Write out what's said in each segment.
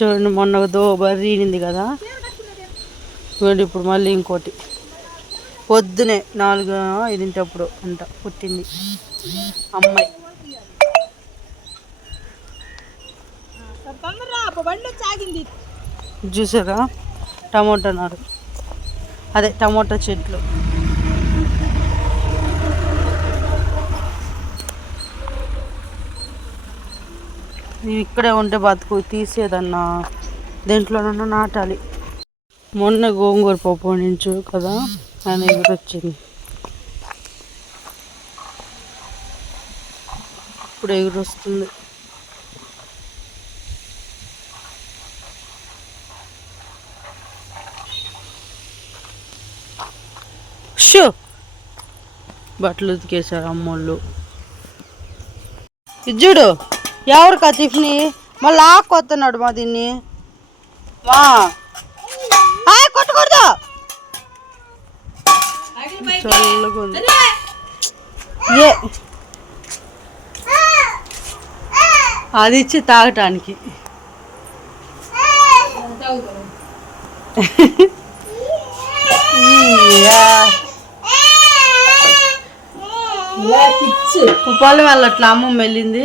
చూడండి మొన్న దో బర్రీనింది కదా. చూడండి ఇప్పుడు మళ్ళీ ఇంకోటి. పొద్దునే నాలుగు ఐదింటప్పుడు అంట పుట్టింది. అమ్మాయి. చూసారా? టమోటా నారు. అదే టమోటా చెట్లు. నేను ఇక్కడే ఉంటే బతుకు తీసేదన్నా దేంట్లోనన్నా నాటాలి. మొన్న గోంగూర పప్పు వండించు కదా అని ఎగురొచ్చింది ఇప్పుడు ఎగురొస్తుంది. షూ! బట్టలు ఉతికేశారు అమ్మోళ్ళు. ఇది చూడు ఎవరు కా టిఫిని మళ్ళీ ఆకొస్తున్నాడు మా దీన్ని. మా. కొట్టకూడదు. ఏ. అది ఇచ్చి తాగటానికి. ఇయ్యా. పొలం వల్ల అట్లా అమ్మమ్మ వెళ్ళింది.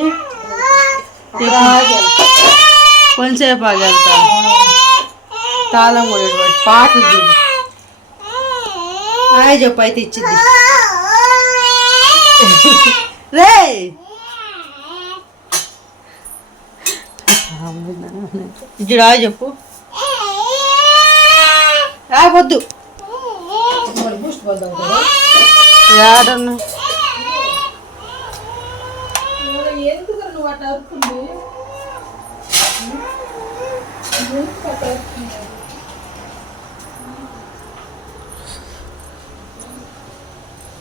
కొంచెంసేపు ఆగెళ్తా తాళం కూడా. పాటలు చూడు. హాయ్ చెప్పు అయితే ఇచ్చింది. రే ఇచ్చుడు హాయ్ చెప్పు. రావద్దు ఏడన్నా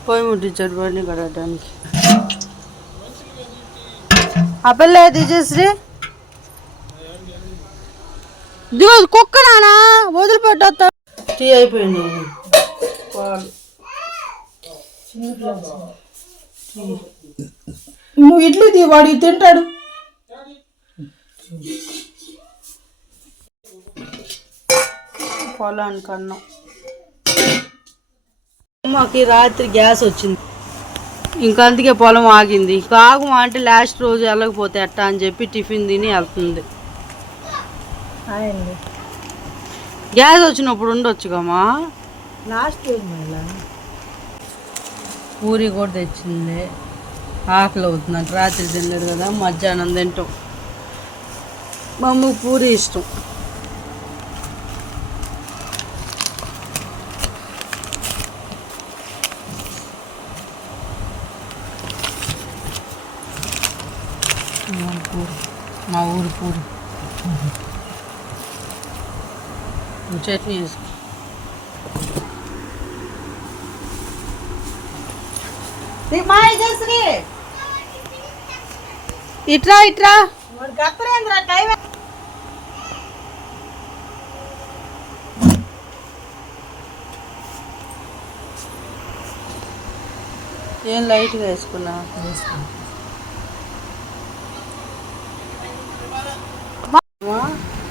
పోయి ముట్టించాడు బండి కడగడానికి. ఆ పిల్ల తీసేసి దిగో కుక్క నానా వదిలిపెట్టొస్తా టీ అయిపోయింది. నువ్వు ఇడ్లీ తీ వాడు తింటాడు. పొలానికి అన్నం మాకు ఈ రాత్రి గ్యాస్ వచ్చింది. ఇంకా అందుకే పొలం ఆగింది. ఇంకా ఆగు అంటే లాస్ట్ రోజు వెళ్ళకపోతే ఎట్టా అని చెప్పి టిఫిన్ తిని వెళ్తుంది. గ్యాస్ వచ్చినప్పుడు ఉండొచ్చుగమ్మా లాస్ట్ రోజు మళ్ళా? పూరి కూడా తెచ్చింది. ఆకలి అవుతుందంట. రాత్రి తినలేదు కదా. మధ్యాహ్నం తింటాం. మా అమ్మకు పూరి ఇష్టం మా పూరి మా ఊరి పూరి చట్నీ వేసుకో ఇట్రా ఇట్రా వాడు కత్తరేంద్రా టైం ఏం లైట్గా వేసుకున్నా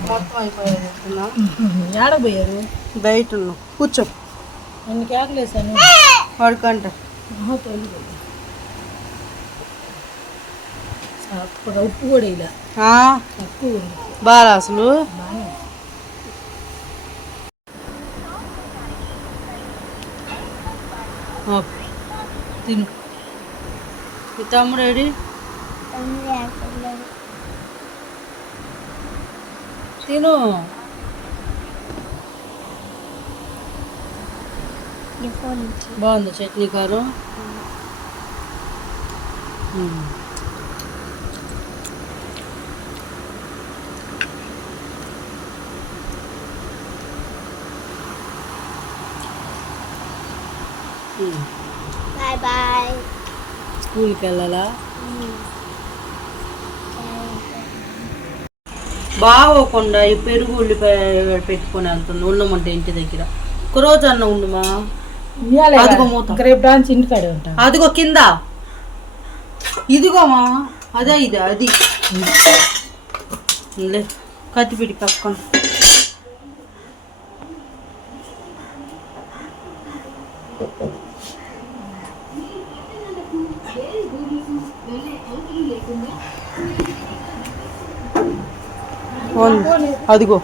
మొత్తం ఏడబోయారు బయట కూర్చో అన్ని కేకలేసాను పడుకంట తొలిపోయి ఉప్పు కూడా ఇలా తక్కువ బాగా అసలు తిను. మీ తమ్ముడు ఏడి? తిను. బాగుంది చట్నీ కారం. Bye bye. స్కూల్కి వెళ్ళాలా బాగోకుండా ఈ పెరుగు ఉల్లిపాయ పెట్టుకొని వెళ్తుంది ఉండమంటే ఇంటి దగ్గర. ఒక రోజు అన్న ఉండుమా అదిగో కదా. మూత. రేపు డాన్స్ ఇంటికాడే ఉంటా. అదిగో కింద. ఇదిగోమా అదే ఇది అది. లే కత్తిపిడి పక్కన. ఉంది. అదిగో.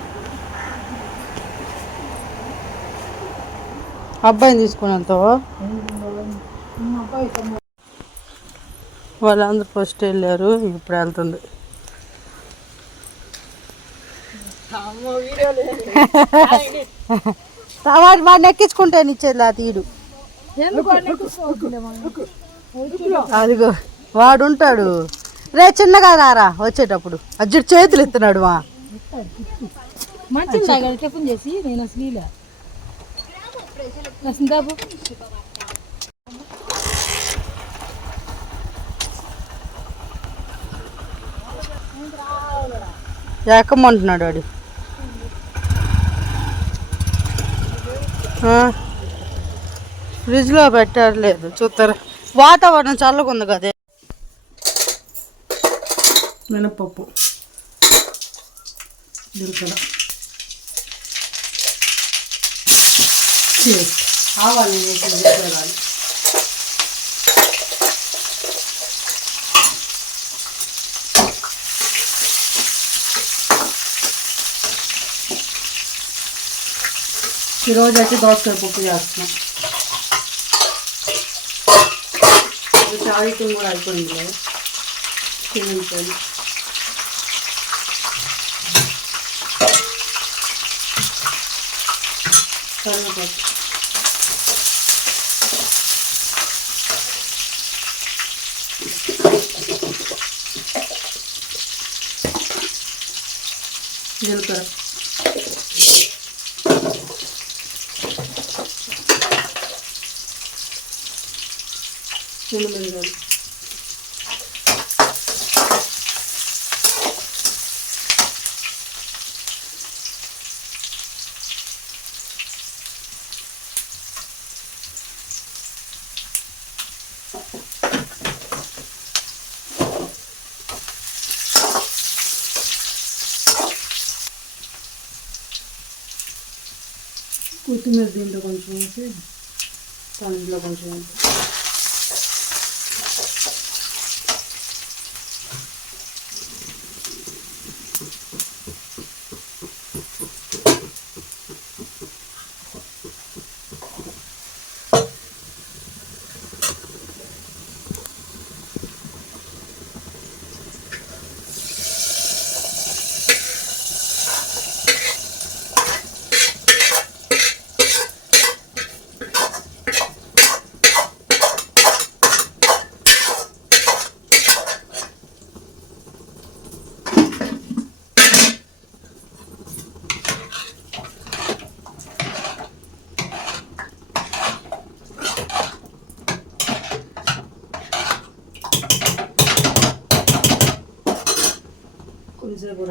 అబ్బాయిని తీసుకుని వెళ్తావా వాళ్ళందరూ ఫస్ట్ వెళ్ళారు ఇప్పుడు వెళ్తుంది. వాడు వాడిని ఎక్కించుకుంటాను ఇచ్చేది ఆ తీడు. అదిగో వాడు ఉంటాడు రే చిన్నగా రారా వచ్చేటప్పుడు. అజ్జుడు చేతులు ఎత్తున్నాడు మా. టిఫిన్ చేసి నేను అసలు ఎక్కమంటున్నాడు వాడు. ఫ్రిడ్జ్లో పెట్టారు లేదు చూస్తారా వాతావరణం చల్లగా ఉంది కదే. మినపప్పు. జీలకర్ర. ఆవాలు వేసి వేసేయాలి. ఈరోజు అయితే దోసకాయ పప్పు చేస్తున్నాం. చావితం కూడా అయిపోయింది కదా. 鶏です。入れるから。కొత్తిమీర దీంట్లో కొంచెం వేసి పండులో కొంచెం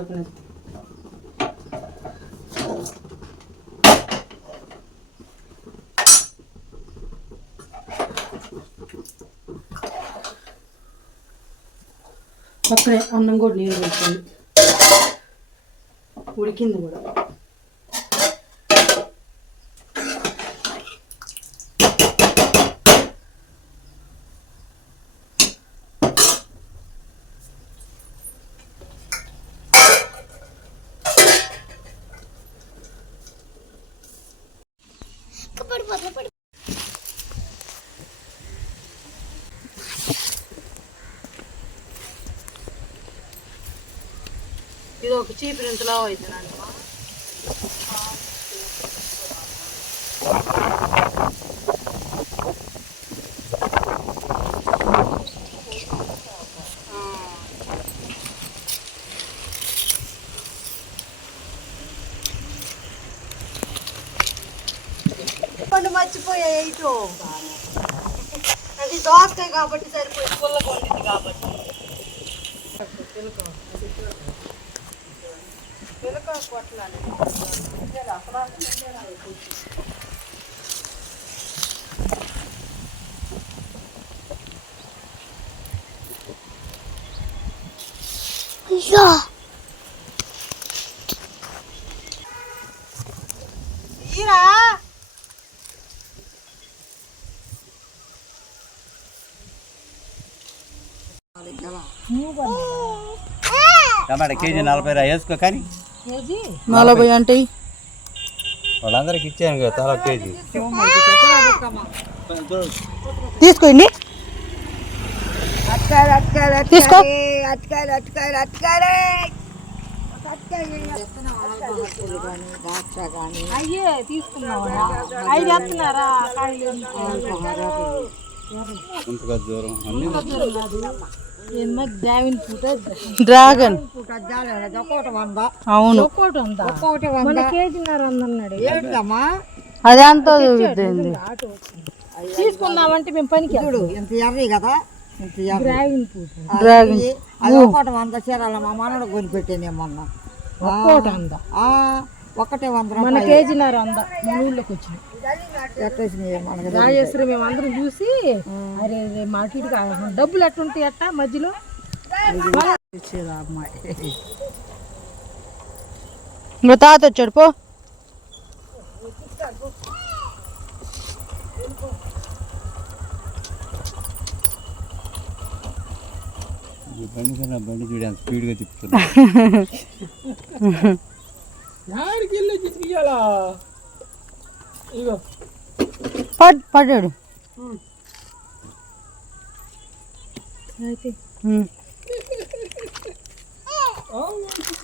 వేసి కొంచెంసేపు ఉడకలేదు పక్కనే అన్నం కూడా నీళ్ళు పెట్టండి ఇది ఒక చీపురు ఇంతలా అవుతుందండి కాబట్టి సరిపోయి పుల్లగా ఉండింది కాబట్టి పిలక కొట్లాలి Ja. టమాటా కేజీ నలభై రా వేసుకో కానీ. కేజీ? నలభై అంటే? వాళ్ళందరికి ఇచ్చాను కదా తలా కేజీ. తీసుకోండి. తీసుకో. అయ్యే తీసుకున్నావా? ఇంతగా దూరం డ్రాగన్. అవును. అదే అంత దొరుకుతుంది తీసుకుందామంటే మేము పనికి చూడు ఇంత ఎర్రీ కదా? డ్రాగన్ పూట. డ్రాగన్. అది ఒకటి వంద చీరాల మా మనడు కొనిపెట్టాను మొన్న. ఒక్కోటి వంద. ఆ, ఒకటే వంద మన కేజీన్నర వంద. మన ఊళ్ళోకి వచ్చినాయి. రాజేశ్వరి మేము అందరం చూసి అరే రే మా అటు ఇటుగా డబ్బులు ఎట్టుంటాయి అట్ట మధ్యలో ఇంకో తాత వచ్చాడు పో. ఈ బండి కన్నా బండి ఎంత స్పీడ్గా తిప్పుతున్నా పడ్ పడ్డాడు.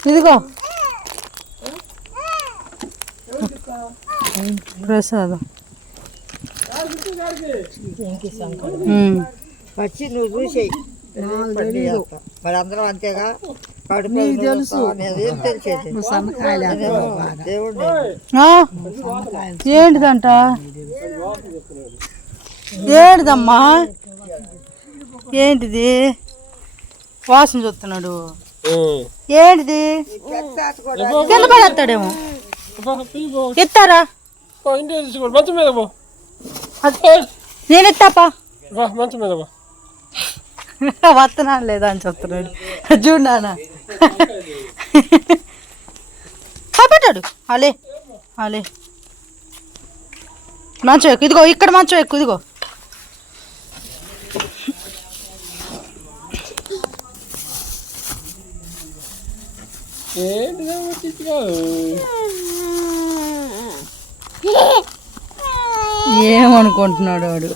ఇదిగో. ప్రసాదం. వచ్చి నువ్వు చూసేయి. మరి అందరం అంతేగా? కడుపు తెలుసు? ఏంటిదంట? ఏంటిదమ్మా ఏంటిది? వాసన చూస్తున్నాడు. ఏంటిది? కింద పడేస్తాడేమో. ఎత్తారా? మంచం మీద నేను ఎత్తాపా? వా మంచం మీద పో. వస్తున్నాను లేదా అని చెప్తున్నాడు చూడు పెట్టాడు అలే అలే. మంచం ఎక్కు ఇదిగో ఇక్కడ మంచం ఎక్కు ఇదిగో. ఏమనుకుంటున్నాడు వాడు.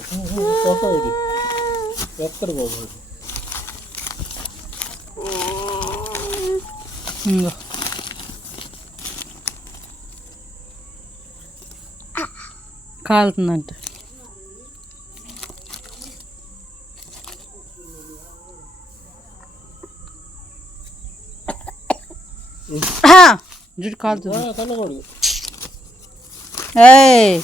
ఒకటి ఎత్తరు బాబు ఇంగో కాలుతుందంట ఆహా! జుట్టు కాలుతుంది కనకూడదు ఏయ్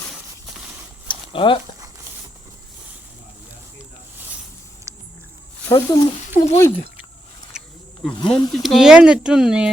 పెద్ద ముక్కు పోయింది మంచి ఏంది ఇట్టుంది